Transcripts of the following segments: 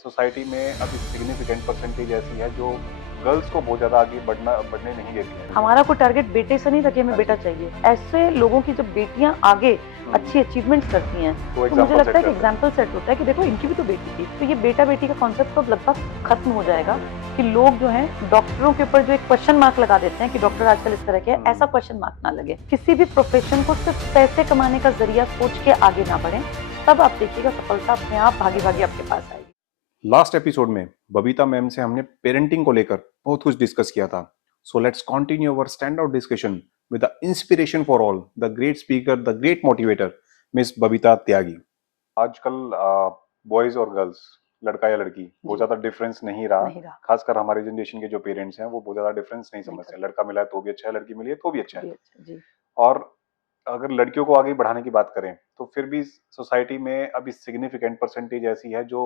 Society में अभी significant percentage ऐसी है जो गर्ल्स को बहुत ज़्यादा आगे बढ़ने नहीं देती है। हमारा कोई टारगेट बेटे से नहीं था कि हमें हाँ बेटा जी। चाहिए। ऐसे लोगों की जब बेटियां आगे अच्छी अचीवमेंट्स करती हैं तो तो मुझे एग्जाम्पल लगता सेट है कि करते हैं। एग्जाम्पल सेट होता है कि देखो इनकी भी तो बेटी थी। तो ये बेटा बेटी का कॉन्सेप्ट तो अब लगभग खत्म हो जाएगा कि लोग जो हैं डॉक्टरों के ऊपर जो एक क्वेश्चन मार्क लगा देते हैं कि डॉक्टर आजकल इस तरह के हैं, ऐसा क्वेश्चन मार्क ना लगे। किसी भी प्रोफेशन को सिर्फ पैसे कमाने का जरिया सोच के आगे ना बढ़े, तब आप देखिएगा सफलता अपने आप भागी भागी आपके पास आएगी। लास्ट एपिसोड में बबीता मैम से हमने पेरेंटिंग को लेकर बहुत कुछ डिस्कस किया था। So let's continue our stand out discussion with the inspiration for all, the great speaker, the great motivator, miss Babita Tyagi. आजकल बॉयज और गर्ल्स, लड़का या लड़की, बहुत जी, ज्यादा डिफरेंस नहीं रहा। नहीं रहा। खासकर हमारे जनरेशन के जो पेरेंट्स हैं वो बहुत ज्यादा डिफरेंस नहीं नहीं समझते हैं। करते। लड़का मिला है तो भी अच्छा है, लड़की मिली है तो भी अच्छा तो है। भी अच्छा जी। और अगर लड़कियों को आगे बढ़ाने की बात करें तो फिर भी सोसाइटी में अभी सिग्निफिकेंट परसेंटेज ऐसी है जो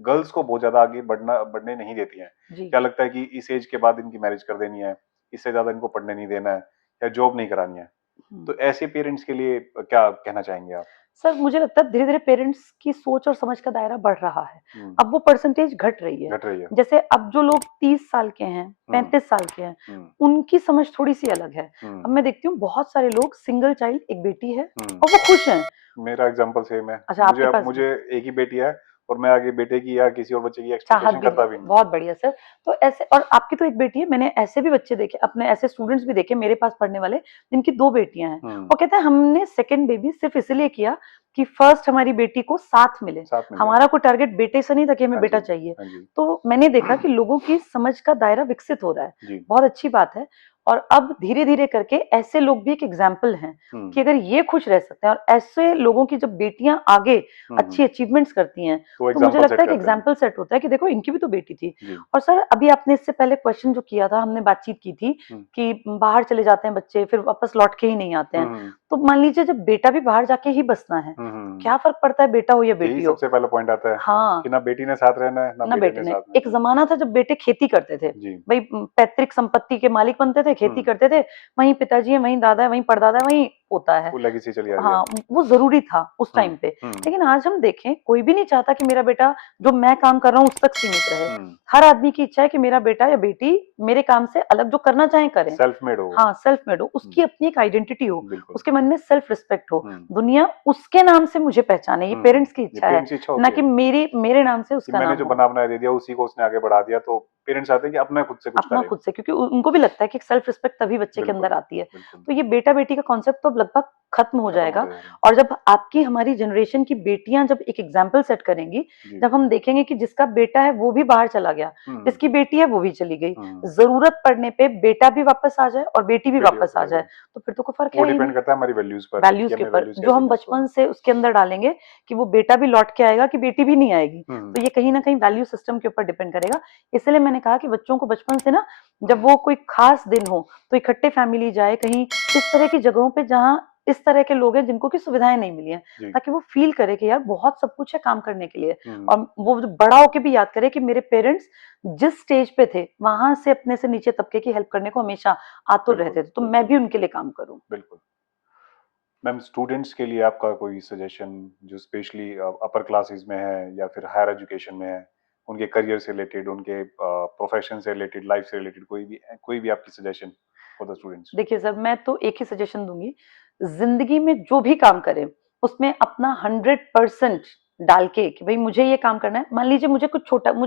गर्ल्स को बहुत ज्यादा आगे बढ़ने नहीं देती हैं। जी। क्या लगता है कि इस एज के बाद इनकी मैरिज कर देनी है, इससे ज्यादा इनको पढ़ने नहीं देना है, या जॉब नहीं करानी है? हम्म। तो ऐसे पेरेंट्स के लिए क्या कहना चाहेंगे आप? सर मुझे लगता है धीरे-धीरे पेरेंट्स की सोच और समझ का दायरा बढ़ रहा है। हम्म, अब वो परसेंटेज घट रही है। घट रही है। जैसे अब जो लोग 30 साल के हैं, हम्म, 35 साल के हैं, हम्म, उनकी समझ थोड़ी-सी अलग है। हम्म, अब मैं देखती हूँ बहुत सारे लोग सिंगल चाइल्ड, एक बेटी है हम्म। और वो खुश हैं। मेरा एग्जांपल सेम है। अच्छा आपके पास भी मुझे एक ही बेटी है और मैं आगे बेटे की या किसी और बच्चे की चाहत एक्सपेक्टेशन भी करता नहीं, भी नहीं। बहुत बढ़िया सर। तो ऐसे और आपकी तो एक बेटी है, मैंने ऐसे भी बच्चे देखे, अपने ऐसे स्टूडेंट्स भी देखे मेरे पास पढ़ने वाले, जिनकी 2 बेटियाँ हैं। हम्म, वो कहते हैं हमने सेकंड बेबी सिर्फ इसलिए किया कि फर्स्ट हमारी बेटी को साथ मिले। साथ मिल जाए। हमारा कोई टारगेट बेटे से नहीं था कि हमें हाँ बेटा जी, चाहिए। हाँ जी, तो मैंने देखा कि लोगों की समझ का दायरा विकसित हो रहा है, जी। बहुत अच्छी बात है। और अब धीरे-धीरे करके ऐसे लोग भी एक एग्जाम्पल हैं हम्म, कि अगर ये खुश रह सकते हैं और ऐसे लोगों की जब बेटियाँ आगे हम्म। अच्छी अचीवमेंट्स करती हैं, तो तो मुझे एग्जांपल लगता सेट है कि करते हैं। एग्जाम्पल सेट होता है कि देखो इनकी भी तो बेटी थी। जी। और सर अभी आपने इससे पहले क्वेश्चन जो किया था, हमने बातचीत की थी हुँ, कि बाहर चले जाते हैं बच्चे, फिर वापस लौट के ही नहीं आते हुँ, हैं। हुँ, तो मान लीजिए जब बेटा भी बाहर जाके ही बसना है, हुँ, तो हुँ। क्या फ़र्क पड़ता है बेटा हो या यही बेटी हो? सबसे पहला पॉइंट आता है हाँ। कि ना बेटी ने साथ रहना है, ना ना बेटे बेटे ने ने। साथ रहना एक है। ज़माना था जब बेटे खेती करते थे। जी। भई पैतृक संपत्ति के मालिक बनते थे, खेती हुँ, करते थे, वहीं पिताजी हैं, वहीं दादा है, वहीं परदादा है, वहीं पोता है। वो लेगेसी चली आ रही है हाँ, अब। वो ज़रूरी था उस हुँ, टाइम पे। हुँ, लेकिन आज हम देखें, कोई भी नहीं चाहता कि मेरा बेटा जो मैं काम कर रहा हूँ, उस तक सीमित रहे। हुँ। हर आदमी की इच्छा है कि मेरा बेटा या बेटी मेरे काम से अलग जो करना चाहें करें। सेल्फ मेड हो वो। हाँ, सेल्फ मेड हो, हुँ, उसकी अपनी एक आइडेंटिटी हो, बिल्कुल। उसके मन में सेल्फ रिस्पेक्ट हो, हुँ, दुनिया उसके नाम से मुझे पहचाने, ये हुँ, हुँ। पेरेंट्स की ये इच्छा है, पेरेंट्स की इच्छा ना होती कि है मेरे नाम से कि उसका मैंने नाम जो हो। बना-बनाया दे दिया, उसी को उसने आगे बढ़ा दिया, तो पेरेंट्स चाहते हैं कि अपना खुद से कुछ अपना करे। खुद से, क्योंकि उनको भी लगता है कि सेल्फ रिस्पेक्ट तभी बच्चे के अंदर बिल्कुल, आती है। बिल्कुल। तो ये बेटा-बेटी का कॉन्सेप्ट तो अब लगभग खत्म हो खत्म जाएगा। होता जा रहा है। और जब आपकी हमारी जनरेशन की बेटियाँ जब एक एग्ज़ाम्पल सेट करेंगी, जी। जब हम देखेंगे कि जिसका बेटा है वो भी बाहर चला गया, हुँ, जिसकी बेटी है वो भी चली गई, हुँ। ज़रूरत पड़ने पे बेटा भी वापस आ जाए और बेटी भी बेटी वापस वापस आ आ जाए, जाए। तो फिर तो कोई फ़र्क वो है ही डिपेंड नहीं। करता है हमारी वैल्यूज़ पर कि वैल्यूज़ के हमने ऊपर वैल्यूज़ क्या जो हम सीखा उसको। बचपन से उसके अंदर डालेंगे कि वो बेटा भी लौट के आएगा कि बेटी भी नहीं आएगी। हुँ, हुँ। तो ये कहीं न कहीं वैल्यू सिस्टम के ऊपर डिपेंड करेगा। इसलिए मैंने कहा कि बच्चों को बचपन से ना, जब वो कोई खास दिन हो तो इकट्ठे फैमिली जाए कहीं इस तरह की जगहों पे जहाँ इस तरह के लोग हैं जिनको कि सुविधाएँ नहीं मिली हैं, जी। ताकि वो फ़ील करे कि यार बहुत सब कुछ है काम करने के लिए। हुँ, और वो जो बड़ा होके भी याद करे कि मेरे पेरेंट्स जिस स्टेज पे थे, वहाँ से अपने से नीचे तबके की हेल्प करने को हमेशा आतुर बिल्कुल, रहते थे। तो मैं बिल्कुल, भी उनके लिए काम करूँ। बिल्कुल। मैम, स्टूडेंट्स के लिए आपका कोई सजेशन जो स्पेशली अपर क्लासेस में है या फिर हायर एजुकेशन में है, उनके करियर से रिलेटेड, उनके प्रोफेशन से रिलेटेड, लाइफ से रिलेटेड, कोई भी आपकी सजेशन फॉर द स्टूडेंट्स? देखिए सर, मैं तो एक ही सजेशन दूँगी, ज़िंदगी में जो भी काम करें, उसमें अपना 100% डाल के कि भई मुझे ये काम करना है। मान लीजिए मुझे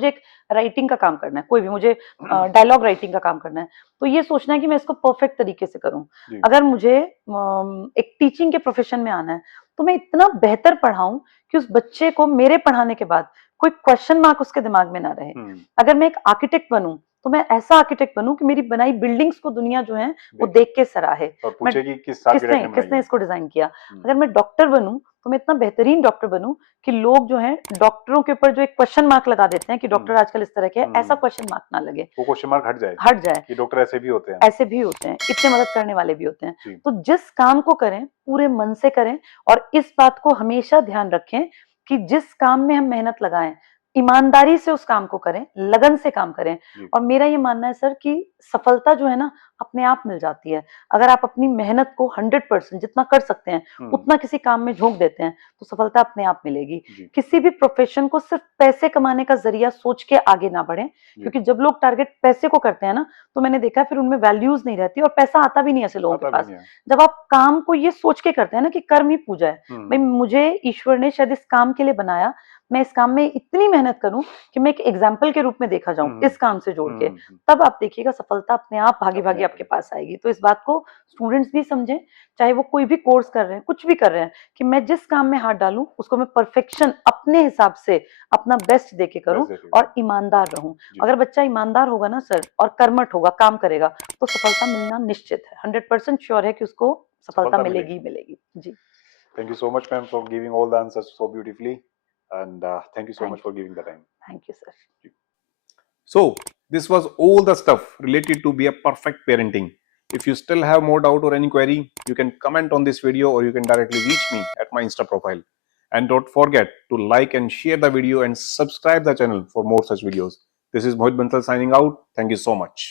एक राइटिंग का काम करना है, कोई भी मुझे डायलॉग राइटिंग का काम करना है, तो ये सोचना है कि मैं इसको परफेक्ट तरीके से करूँ। जी। अगर मुझे एक टीचिंग के प्रोफ़ेशन में आना है, तो मैं इतना बेहतर पढ़ाऊँ कि उस बच्चे को मेरे पढ़ाने के बाद कोई क्वेश्चन मार्क उसके दिमाग में ना रहे। हुँ, अगर मैं एक आर्किटेक्ट बनूँ, तो मैं ऐसा आर्किटेक्ट बनूँ कि मेरी बनाई बिल्डिंग्स को दुनिया जो है वो देखें देख के सराहे। और मैं पूछे कि किस आर्किटेक्ट किसने ने बनाई किसने है? इसको डिज़ाइन किया? हुँ, अगर मैं डॉक्टर बनूँ, तो मैं इतना बेहतरीन डॉक्टर बनूँ कि लोग जो हैं डॉक्टरों के ऊपर जो एक क्वेश्चन मार्क लगा देते हैं कि हुँ, डॉक्टर आजकल इस तरह के हैं, हुँ, ऐसा हुँ। क्वेश्चन मार्क ना लगे, वो क्वेश्चन मार्क हट जाए हट जाए। कि डॉक्टर ऐसे भी होते हैं। ऐसे भी होते हैं, इतने मदद करने वाले भी होते हैं। जी। तो जिस काम को करें, पूरे मन से करें और इस बात को हमेशा ध्यान रखें कि जिस काम में हम मेहनत लगाएँ, ईमानदारी से उस काम को करें, लगन से काम करें। जी। और मेरा ये मानना है सर कि सफलता जो है ना अपने आप मिल जाती है। अगर आप अपनी मेहनत को 100% जितना कर सकते हैं उतना किसी काम में झोंक देते हैं तो सफलता अपने आप मिलेगी। जी। किसी भी प्रोफेशन को सिर्फ पैसे कमाने का जरिया सोच के आगे ना बढ़ें, क्योंकि जब लोग टारगेट पैसे को करते हैं ना तो मैंने देखा है फिर उनमें वैल्यूज नहीं रहती और पैसा आता भी नहीं ऐसे लोगों के आता भी पास। नहीं है। जब आप काम को ये सोच के करते हैं ना कि कर्म ही पूजा है, भाई हम्म, मुझे ईश्वर ने शायद इस काम के लिए बनाया, मैं इस काम में इतनी मेहनत करूं कि मैं एक एग्जाम्पल के रूप में देखा जाऊं हम्म, इस काम से जोड़ के, हम्म, तब आप देखिएगा सफलता अपने आप भागी अपने भागी आप आपके आएगी। पास आएगी। तो इस बात को स्टूडेंट्स भी समझें, चाहे वो कोई भी कोर्स कर रहे हैं, कुछ भी कर रहे हैं, कि मैं जिस काम में हाथ डालूं उसको मैं परफेक्शन अपने हिसाब से अपना बेस्ट देके करूं वैसे ही। और ईमानदार रहूं। जी। अगर बच्चा ईमानदार होगा ना सर और कर्मठ होगा, काम करेगा, तो सफलता मिलना निश्चित है। 100% श्योर है कि उसको सफलता सफलता मिलेगी मिलेगी। ही मिलेगी। जी, Thank you so much, ma'am, for giving all the answers so beautifully, and thank you so thank much for giving the time. Thank you sir. So, this was all the stuff related to be a perfect parenting. If you still have more doubt or any query, you can comment on this video or you can directly reach me at my Insta profile. And don't forget to like and share the video and subscribe the channel for more such videos. This is Mohit Bansal signing out. Thank you so much.